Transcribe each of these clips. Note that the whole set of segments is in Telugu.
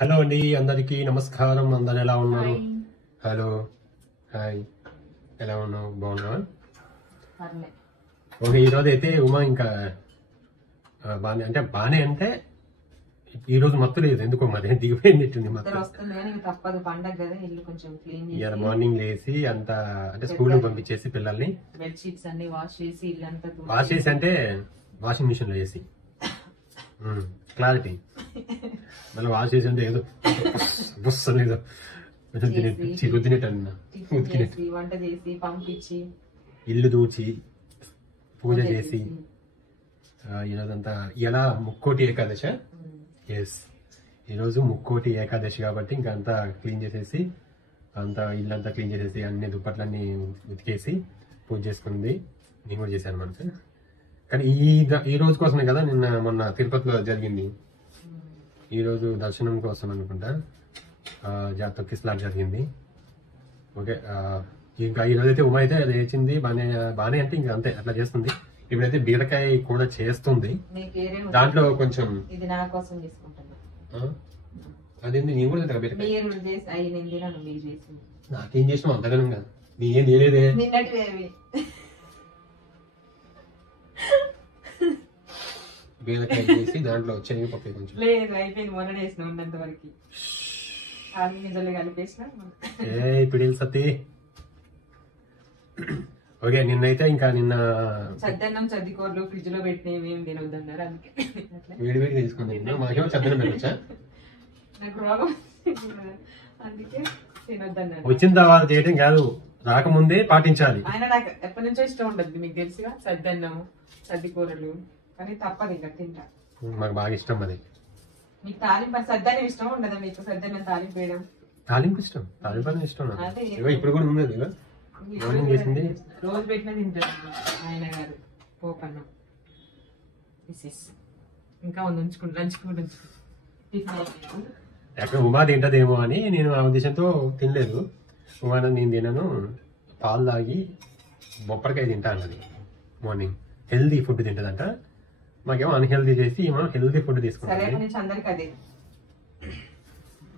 హలో అండి, అందరికీ నమస్కారం. అందరు ఎలా ఉన్నారు? హలో, హాయ్, ఎలా ఉన్నావు? బాగున్నావా? ఓకే, ఈరోజు అయితే ఉమా ఇంకా బానే అంటే ఈరోజు మత్తు లేదు, ఎందుకో మరి దిగిపోయింది మత్తు. ఇవాళ మార్నింగ్ లేసి అంతా అంటే స్కూల్ పంపించేసి పిల్లల్ని వాష్ చేసి అంటే వాషింగ్ మిషన్ లో వేసి క్లారిటీ మళ్ళీ వాష్ చేసి అంటే ఏదో బుస్ అనేది వంట చేసి పంపించి ఇల్లు దూచి పూజ చేసి ఈరోజంతా ఇలా ముక్కోటి ఏకాదశ. ఎస్, ఈరోజు ముక్కోటి ఏకాదశి కాబట్టి ఇంకా అంతా క్లీన్ చేసేసి అంతా ఇల్లంతా క్లీన్ చేసేసి అన్ని దుప్పట్లన్నీ ఉతికేసి పూజ చేసుకుంది. నేను కూడా చేశాను మనసు. కానీ ఈ రోజు కోసమే కదా మొన్న తిరుపతిలో జరిగింది. ఈ రోజు దర్శనం కోసం అనుకుంటా తొక్కిస్లాట్ జరిగింది. ఓకే, ఇంకా ఈరోజు అయితే ఉమా అయితే లేచింది బానే అంటే ఇంకా అంతే అట్లా చేస్తుంది. ఇప్పుడైతే బీరకాయ కూడా చేస్తుంది. దాంట్లో కొంచెం అదేంటి నేను కూడా నాకేం చేసినావు అంతగానం కదా, నీకేం తెలియదే. బీరకాయ చేసి దాంట్లో శనగపప్పు కొంచెం లేదు అయిపోయింది, మొన్న వేసిన ఉన్నంత వరకు కలిపేసిన. పిడిల్ సతీ. ఓకే, నిన్నైతే ఇంకా నిన్న చద్దన్నం చద్దికూరలు ఫ్రిడ్జ్ లో పెట్టినవి ఏం తినొద్దన్నారు, అందుకే వేడి వేడి తీసుకుంది. మాకేమో చద్దన్నం పెట్టొచ్చా? నాకు రోగం అందుకే తినొద్దన్నారు. వచ్చిన తర్వాత చేయడం కాదు, రాకముందే పాటించాలి. ఆయన నాకు ఎప్పటి నుంచో ఇష్టం ఉండదు, మీకు తెలుసుగా చద్దన్నం చద్దికూరలు, కానీ తప్పదు ఇంకా తింటా. మాకు బాగా ఇష్టం అది. మీకు తాలింపు సద్దన్నం ఇష్టం ఉండదా? మీకు సద్దన్నం తాలింపు వేయడం తాలింపు ఇష్టం, తాలింపు ఇష్టం. ఇప్పుడు కూడా ఉంది అది మార్నింగ్ చేసింది, రోజు పెట్టిన తింటారు ఆయన గారు పోపన్నం. ఇంకా ఉంచుకుంటా ఎక్కడ ఉమా తింటదేమో అని నేను ఆ ఉద్దేశంతో తినలేదు. ఉమా నేను తినను, పాలు తాగి బొప్పడికాయ తింటాను. అది మార్నింగ్ హెల్దీ ఫుడ్ తింటదంట. మాకేమో అన్హెల్దీ చేసి మనం హెల్దీ ఫుడ్ తీసుకుంటాం.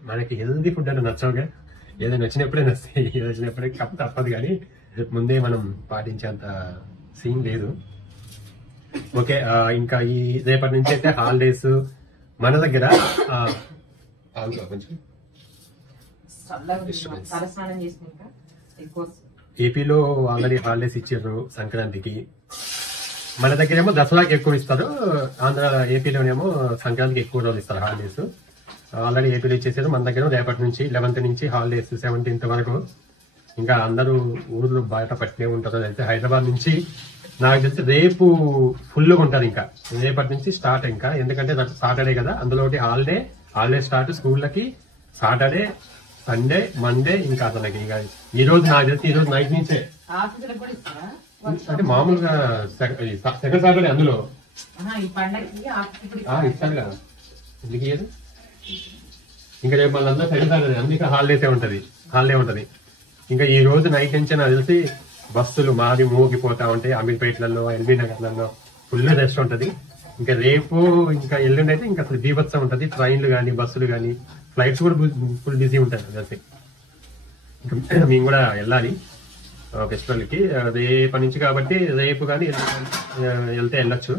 మనకి హెల్దీ ఫుడ్ అంటే నచ్చవుగా, ఏదైనా వచ్చినప్పుడే నచ్చాయి, ఏదో వచ్చినప్పుడే తప్పదు. కానీ ముందే మనం పాటించేంత సీన్ లేదు. ఓకే, ఇంకా ఈ రేపటి నుంచి అయితే హాలిడేస్ మన దగ్గర. కొంచెం ఏపీలో ఆల్రెడీ హాలిడేస్ ఇచ్చారు సంక్రాంతికి. మన దగ్గర ఏమో దసరాకి ఎక్కువ ఇస్తారు, ఏపీలోనేమో సంక్రాంతికి ఎక్కువ రోజులు ఇస్తారు హాలిడేస్. ఆల్రెడీ ఏపీలో ఇచ్చేసారు. మన దగ్గర రేపటి నుంచి 11th నుంచి హాలిడేస్ 17th వరకు. ఇంకా అందరూ ఊర్లు బయట పట్టినే ఉంటారు. అయితే హైదరాబాద్ నుంచి నాకు తెలిసి రేపు ఫుల్గా ఉంటారు. ఇంకా రేపటి నుంచి స్టార్ట్, ఇంకా ఎందుకంటే సాటర్డే కదా, అందులో హాలిడే స్టార్ట్ స్కూళ్ళకి. సాటర్డే, సండే, మండే ఇంకా అసలుకి ఇక ఈ రోజు నాకు తెలిసి ఈ రోజు నైట్ నుంచే అంటే మామూలుగా సెకండ్ సాటర్డే అందులో ఇస్తారు కదా, ఎందుకు ఇయ్యదు? ఇంకా రేపు మళ్ళీ అందరూ సెకండ్ సాటర్డే అందుకే హాలిడే ఉంటది. ఇంకా ఈ రోజు నైట్ నుంచి నాకు తెలిసి బస్సులు మారి మోగిపోతా ఉంటాయి. అమీర్పేటలలో, ఎల్బీ నగర్లలో ఫుల్ రష్ ఉంటది. ఇంకా రేపు ఇంకా ఎల్లుండి అయితే ఇంకా అసలు బీభత్సం ఉంటది. ట్రైన్లు కానీ బస్సులు కానీ ఫ్లైట్స్ కూడా ఫుల్ బిజీ ఉంటాయి. తెలిసి మేము కూడా వెళ్ళాలి ఫెస్టివల్ కి రేపటి నుంచి కాబట్టి, రేపు కానీ వెళ్తే వెళ్ళొచ్చు.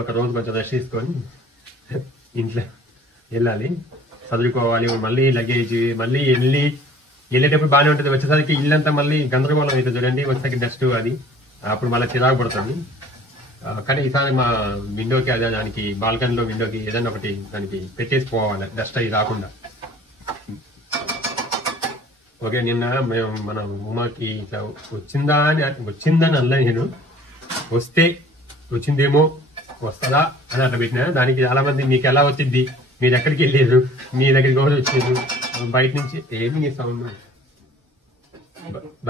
ఒక రోజు కొంచెం రెస్ట్ తీసుకొని ఇంట్లో వెళ్ళాలి, చదువుకోవాలి. మళ్ళీ లగేజ్ మళ్ళీ వెళ్ళేటప్పుడు బాగానే ఉంటుంది, వచ్చేసరికి ఇల్లంతా మళ్ళీ గందరగోళం అవుతుంది చూడండి. వచ్చేసరికి డస్ట్ అది అప్పుడు మళ్ళీ చిరాకు పడుతుంది. కానీ ఈసారి మా విండోకి అదే దానికి బాల్కనీలో విండోకి ఏదైనా ఒకటి దానికి పెట్టేసి పోవాలి, డస్ట్ అవి రాకుండా. ఓకే, నిన్న మేము మన ఉమాకి ఇట్లా వచ్చిందని అనలే నేను, వచ్చిందేమో వస్తుందా అని అట్లా పెట్టినా. దానికి చాలా మంది మీకు ఎలా వచ్చింది, మీరు ఎక్కడికి వెళ్ళారు, మీ దగ్గరికి కూడా వచ్చారు, బయట నుంచి ఏమి సౌండ్,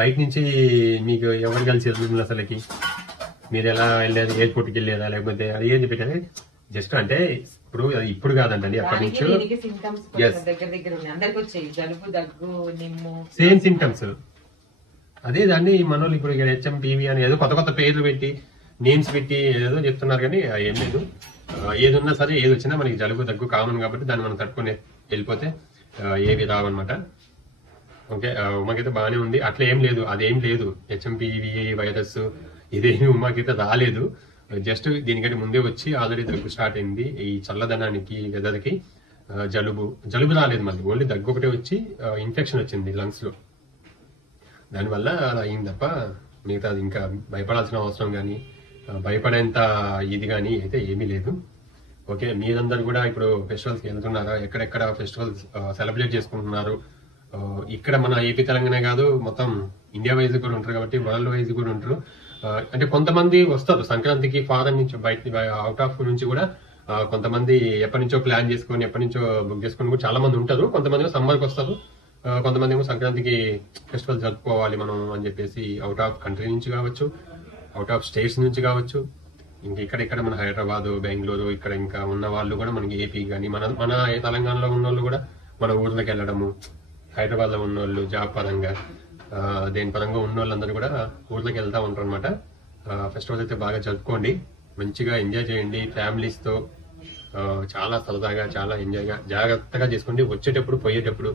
బయట నుంచి మీకు ఎవరు కలిసారు మిమ్మల్ని అసలుకి, మీరు ఎలా వెళ్ళారు, ఎయిర్పోర్ట్కి వెళ్ళారా లేకపోతే అది ఏం పెట్టారు. జస్ట్ అంటే ఇప్పుడు కాదండి, అప్పటి నుంచి సేమ్ సింటమ్స్ అదే. దాన్ని మనోళ్ళు ఇప్పుడు హెచ్ఎంపీవీ అని ఏదో కొత్త పేర్లు పెట్టి నేమ్స్ పెట్టి ఏదో చెప్తున్నారు, కానీ ఏం లేదు. ఏది ఉన్నా సరే ఏది వచ్చినా మనకి జలుబు దగ్గు కామన్ కాబట్టి దాన్ని మనం తట్టుకుని వెళ్ళిపోతే ఏవి రావన్నమాట. ఓకే, ఉమాకైతే బాగానే ఉంది, అట్లా ఏం లేదు, అదేం లేదు. HMPV వైరస్ ఇదేమి ఉమాకైతే రాలేదు. జస్ట్ దీనికంటే ముందే వచ్చి ఆల్రెడీ దగ్గు స్టార్ట్ అయింది. ఈ చల్లదనానికి వెదర్కి జలుబు రాలేదు, మళ్ళీ ఓన్లీ దగ్గు ఒకటే వచ్చి ఇన్ఫెక్షన్ వచ్చింది లంగ్స్ లో. దానివల్ల అలా అయింది తప్ప మిగతాది ఇంకా భయపడాల్సిన అవసరం కానీ భయపడేంత ఇది కానీ అయితే ఏమీ లేదు. ఓకే, మీరందరూ కూడా ఇప్పుడు ఫెస్టివల్స్కి వెళ్తున్నారా? ఎక్కడెక్కడ ఫెస్టివల్స్ సెలబ్రేట్ చేసుకుంటున్నారు? ఇక్కడ మన ఏపీ తెలంగాణ కాదు, మొత్తం ఇండియా వైజ్ కూడా ఉంటారు కాబట్టి వరల్డ్ వైజ్ కూడా ఉంటారు. అంటే కొంతమంది వస్తారు సంక్రాంతికి ఫారెన్ నుంచి, బయట అవుట్ ఆఫ్ నుంచి కూడా కొంతమంది ఎప్పటి నుంచో ప్లాన్ చేసుకొని ఎప్పటి నుంచో బుక్ చేసుకొని కూడా చాలా మంది ఉంటారు. కొంతమంది సమ్మర్కి వస్తారు, కొంతమంది ఏమో సంక్రాంతికి ఫెస్టివల్ జరుపుకోవాలి మనం అని చెప్పేసి అవుట్ ఆఫ్ కంట్రీ నుంచి కావచ్చు, అవుట్ ఆఫ్ స్టేట్స్ నుంచి కావచ్చు, ఇంకా ఇక్కడ మన హైదరాబాద్, బెంగళూరు ఇక్కడ ఇంకా ఉన్న వాళ్ళు కూడా మనకి ఏపీ కానీ మన తెలంగాణలో ఉన్న వాళ్ళు కూడా మన ఊర్లోకి వెళ్ళడము, హైదరాబాద్ లో ఉన్న వాళ్ళు జాబ్ పరంగా దేని పరంగా ఉన్న వాళ్ళందరూ కూడా ఊర్లోకి వెళ్తా ఉంటారు అనమాట. ఫెస్టివల్ అయితే బాగా జరుపుకోండి, మంచిగా ఎంజాయ్ చేయండి ఫ్యామిలీస్ తో. చాలా సరదాగా చాలా ఎంజాయ్గా జాగ్రత్తగా చేసుకోండి. వచ్చేటప్పుడు పోయేటప్పుడు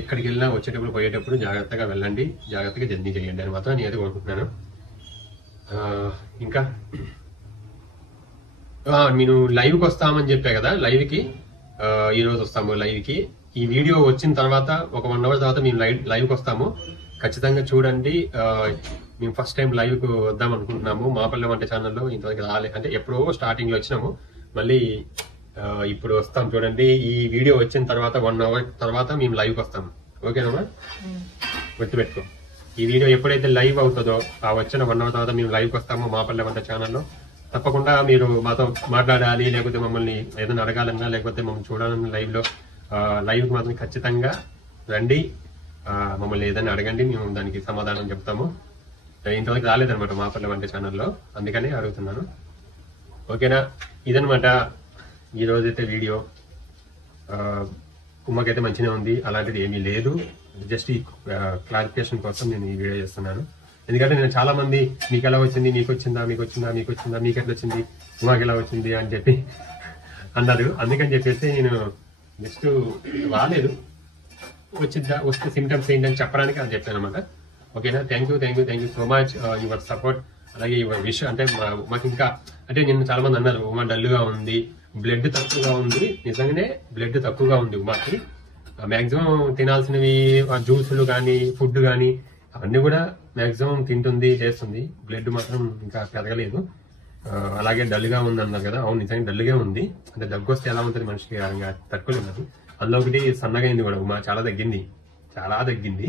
ఎక్కడికి వెళ్ళినా వచ్చేటప్పుడు పోయేటప్పుడు జాగ్రత్తగా వెళ్ళండి, జాగ్రత్తగా జర్నీ చేయండి అని మాత్రం నేనైతే కోరుకుంటున్నాను. ఇంకా నేను లైవ్కి వస్తామని చెప్పా కదా, లైవ్కి ఈరోజు వస్తాము. లైవ్కి ఈ వీడియో వచ్చిన తర్వాత ఒక 1 hour తర్వాత మేము లైవ్కి వస్తాము, ఖచ్చితంగా చూడండి. మేము ఫస్ట్ టైం లైవ్కి వద్దాం అనుకుంటున్నాము మాపల్లె వంట ఛానల్లో. ఇంతవరకు రాలే, అంటే ఎప్పుడో స్టార్టింగ్ లో వచ్చినాము, మళ్ళీ ఇప్పుడు వస్తాం చూడండి. ఈ వీడియో వచ్చిన తర్వాత 1 hour తర్వాత మేము లైవ్కి వస్తాము. ఓకేనమ్మా, గుర్తుపెట్టుకో. ఈ వీడియో ఎప్పుడైతే లైవ్ అవుతుందో ఆ వచ్చిన 1 hour తర్వాత మేము లైవ్కి వస్తాము మాపల్లె వంట ఛానల్లో. తప్పకుండా మీరు మాతో మాట్లాడాలి, లేకపోతే మమ్మల్ని ఏదైనా అడగాలన్నా, లేకపోతే మమ్మల్ని చూడాలన్నా లైవ్కి మాత్రం ఖచ్చితంగా రండి. మమ్మల్ని ఏదైనా అడగండి, మేము దానికి సమాధానం చెప్తాము. ఇంతవరకు రాలేదనమాట మాపల్లె వంట ఛానల్లో, అందుకనే అడుగుతున్నాను. ఓకేనా, ఇదనమాట ఈ రోజైతే వీడియో. ఉమ్మకైతే మంచిగా ఉంది, అలాంటిది ఏమీ లేదు. జస్ట్ ఈ క్లారిఫికేషన్ కోసం నేను ఈ వీడియో చేస్తున్నాను. ఎందుకంటే నేను చాలా మంది మీకు ఎలా వచ్చింది, మీకు వచ్చిందా, మీకు ఎట్లా వచ్చింది, ఉమాకి ఎలా వచ్చింది అని చెప్పి అన్నారు. అందుకని చెప్పేసి నేను జస్ట్ రాలేదు, వస్తే సిమ్టమ్స్ ఏంటని చెప్పడానికి అని చెప్పాను అనమాట. ఓకేనా, thank you so much your support. అలాగే యువర్ విష్. అంటే మాకు ఇంకా అంటే నిన్న చాలా మంది అన్నారు ఉమా డల్గా ఉంది, బ్లడ్ తక్కువగా ఉంది. నిజంగానే బ్లడ్ తక్కువగా ఉంది ఉమాకి. మాక్సిమం తినాల్సినవి జ్యూసులు కానీ ఫుడ్ కానీ అవన్నీ కూడా మాక్సిమం తింటుంది, చేస్తుంది. బ్లడ్ మాత్రం ఇంకా పెరగలేదు. అలాగే డల్గా ఉంది అన్నారు కదా, అవును నిజంగా డల్గా ఉంది. అంటే దగ్గు వస్తే ఎలా ఉంటుంది మనిషికి, తట్టుకోలేదు. అందులో ఒకటి సన్నగా అయింది కూడా ఉమా, చాలా తగ్గింది.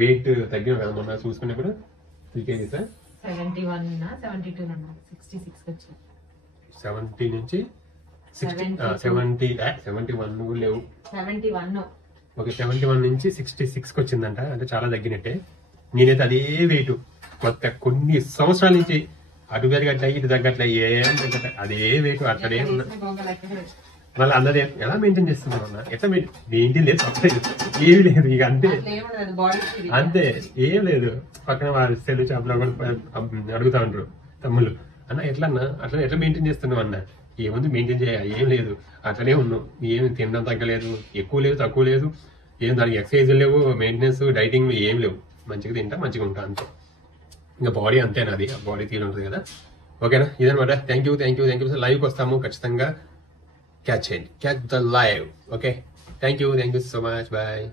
వెయిట్ తగ్గిన కదా మొన్న చూసుకున్నప్పుడు 3 kgs 70 నుంచి 71 కూడా లేవు. 71 ఓకే, 71 నుంచి 66కి వచ్చిందంట. అంటే చాలా తగ్గినట్టే. నేనైతే అదే వెయిట్ కొత్త కొన్ని సంవత్సరాల నుంచి అటు పెరగట్ల ఇటు తగ్గట్ల ఏం తగ్గట్ల అదే వెయిట్ అట్లనే ఉన్నా. మళ్ళీ అందరూ ఎలా మెయింటైన్ చేస్తున్నావు అన్న, ఎట్లా మెయింటైన్ లేదు, ఏమి లేదు ఇక అంతే ఏం లేదు. పక్కన వాళ్ళ సెల్ షాప్ లో కూడా అడుగుతా ఉంటారు తమ్ముళ్ళు, అన్న ఎట్లా మెయింటైన్ చేస్తున్నావు అన్న. ఏముంది మెయింటైన్ చేయ, ఏం లేదు, అట్లనే ఉన్నావు. ఏమి తినడం తగ్గలేదు, ఎక్కువ లేదు తక్కువ లేదు, ఏం దానికి ఎక్సర్సైజ్ లేవు, మెయింటెనెన్స్ డైటింగ్ ఏం లేవు. మంచిగా తింటా మంచిగా ఉంటా అంతే. ఇంకా బాడీ అంతేనా, అది బాడీ తీరు ఉంటుంది కదా. ఓకేనా, ఇదనమాట. థ్యాంక్ యూ లైవ్కి వస్తాము ఖచ్చితంగా. Catch the live. Okay, thank you so much, bye.